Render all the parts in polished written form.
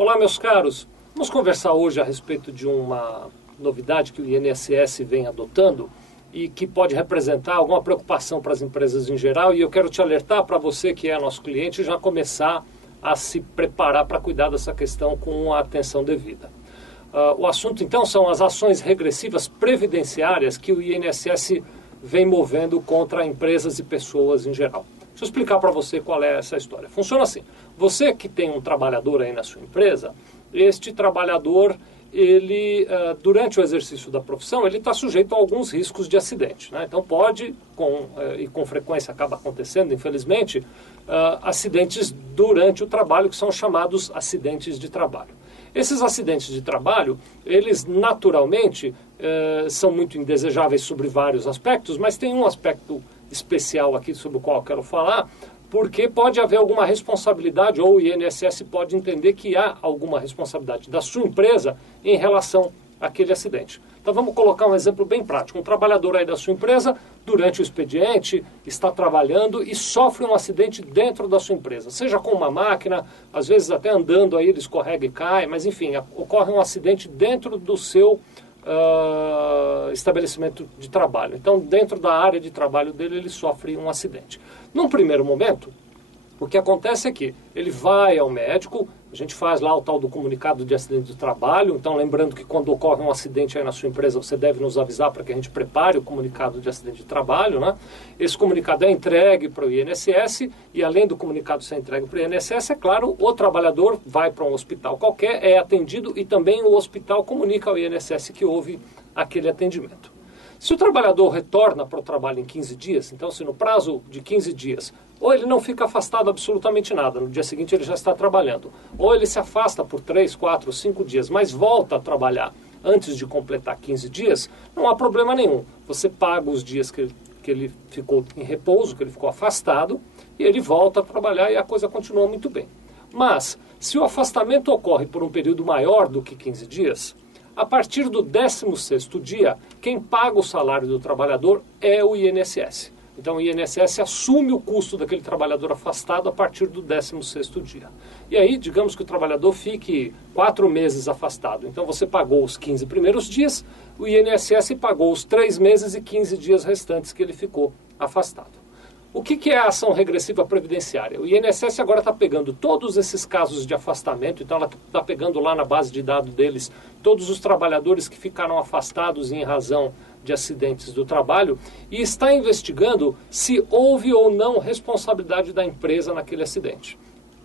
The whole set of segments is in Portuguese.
Olá, meus caros. Vamos conversar hoje a respeito de uma novidade que o INSS vem adotando e que pode representar alguma preocupação para as empresas em geral. E eu quero te alertar para você que é nosso cliente já começar a se preparar para cuidar dessa questão com a atenção devida. O assunto, então, são as ações regressivas previdenciárias que o INSS vem movendo contra empresas e pessoas em geral. Deixa eu explicar para você qual é essa história. Funciona assim. Você que tem um trabalhador aí na sua empresa, este trabalhador, ele, durante o exercício da profissão, ele está sujeito a alguns riscos de acidente, né? Então pode, e com frequência acaba acontecendo, infelizmente, acidentes durante o trabalho, que são chamados acidentes de trabalho. Esses acidentes de trabalho, eles naturalmente são muito indesejáveis sobre vários aspectos, mas tem um aspecto especial aqui sobre o qual eu quero falar, porque pode haver alguma responsabilidade, ou o INSS pode entender que há alguma responsabilidade da sua empresa em relação àquele acidente. Então vamos colocar um exemplo bem prático. Um trabalhador aí da sua empresa, durante o expediente, está trabalhando e sofre um acidente dentro da sua empresa. Seja com uma máquina, às vezes até andando aí ele escorrega e cai, mas enfim, ocorre um acidente dentro do seu estabelecimento de trabalho. Então, dentro da área de trabalho dele, ele sofre um acidente. Num primeiro momento, o que acontece é que ele vai ao médico, a gente faz lá o tal do comunicado de acidente de trabalho. Então, lembrando que quando ocorre um acidente aí na sua empresa, você deve nos avisar para que a gente prepare o comunicado de acidente de trabalho, né? Esse comunicado é entregue para o INSS e, além do comunicado ser entregue para o INSS, é claro, o trabalhador vai para um hospital qualquer, é atendido e também o hospital comunica ao INSS que houve aquele atendimento. Se o trabalhador retorna para o trabalho em 15 dias, então se no prazo de 15 dias, ou ele não fica afastado absolutamente nada, no dia seguinte ele já está trabalhando, ou ele se afasta por 3, 4, 5 dias, mas volta a trabalhar antes de completar 15 dias, não há problema nenhum. Você paga os dias que ele ficou em repouso, que ele ficou afastado, e ele volta a trabalhar e a coisa continua muito bem. Mas, se o afastamento ocorre por um período maior do que 15 dias, a partir do 16º dia, quem paga o salário do trabalhador é o INSS. Então o INSS assume o custo daquele trabalhador afastado a partir do 16º dia. E aí, digamos que o trabalhador fique 4 meses afastado. Então você pagou os 15 primeiros dias, o INSS pagou os 3 meses e 15 dias restantes que ele ficou afastado. O que é a ação regressiva previdenciária? O INSS agora está pegando todos esses casos de afastamento, então ela está pegando lá na base de dados deles todos os trabalhadores que ficaram afastados em razão de acidentes do trabalho e está investigando se houve ou não responsabilidade da empresa naquele acidente.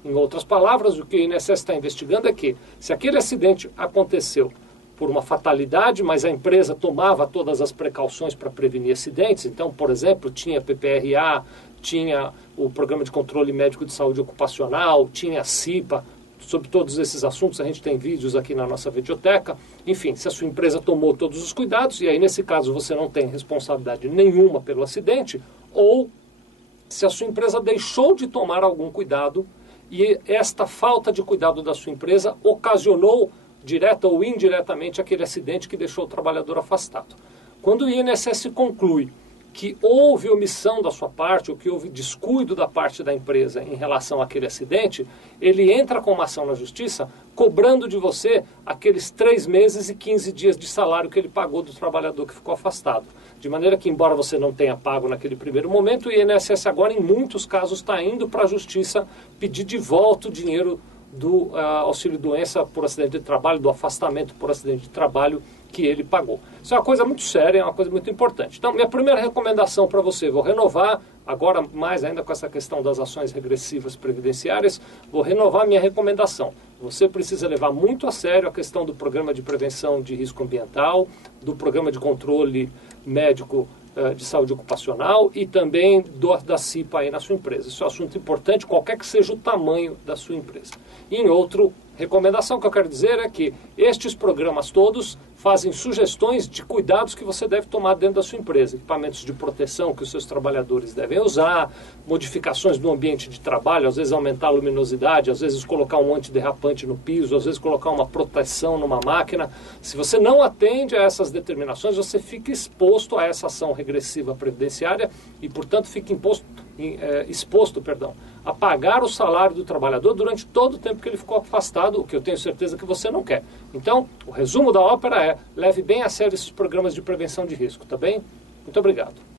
Em outras palavras, o que o INSS está investigando é que se aquele acidente aconteceu por uma fatalidade, mas a empresa tomava todas as precauções para prevenir acidentes. Então, por exemplo, tinha PPRA, tinha o Programa de Controle Médico de Saúde Ocupacional, tinha a CIPA. Sobre todos esses assuntos a gente tem vídeos aqui na nossa videoteca. Enfim, se a sua empresa tomou todos os cuidados, e aí nesse caso você não tem responsabilidade nenhuma pelo acidente, ou se a sua empresa deixou de tomar algum cuidado e esta falta de cuidado da sua empresa ocasionou direta ou indiretamente aquele acidente que deixou o trabalhador afastado. Quando o INSS conclui que houve omissão da sua parte, ou que houve descuido da parte da empresa em relação àquele acidente, ele entra com uma ação na justiça cobrando de você aqueles 3 meses e 15 dias de salário que ele pagou do trabalhador que ficou afastado. De maneira que, embora você não tenha pago naquele primeiro momento, o INSS agora, em muitos casos, está indo para a justiça pedir de volta o dinheiro do auxílio-doença por acidente de trabalho, do afastamento por acidente de trabalho que ele pagou. Isso é uma coisa muito séria, é uma coisa muito importante. Então, minha primeira recomendação para você, vou renovar, agora mais ainda com essa questão das ações regressivas previdenciárias, vou renovar minha recomendação. Você precisa levar muito a sério a questão do programa de prevenção de risco ambiental, do programa de controle médico de saúde ocupacional e também da CIPA aí na sua empresa. Isso é um assunto importante, qualquer que seja o tamanho da sua empresa. E em outra recomendação que eu quero dizer é que estes programas todos fazem sugestões de cuidados que você deve tomar dentro da sua empresa. Equipamentos de proteção que os seus trabalhadores devem usar, modificações no ambiente de trabalho, às vezes aumentar a luminosidade, às vezes colocar um antiderrapante no piso, às vezes colocar uma proteção numa máquina. Se você não atende a essas determinações, você fica exposto a essa ação regressiva previdenciária e, portanto, fica exposto, a pagar o salário do trabalhador durante todo o tempo que ele ficou afastado, o que eu tenho certeza que você não quer. Então, o resumo da ópera é: leve bem a sério esses programas de prevenção de risco, tá bem? Muito obrigado.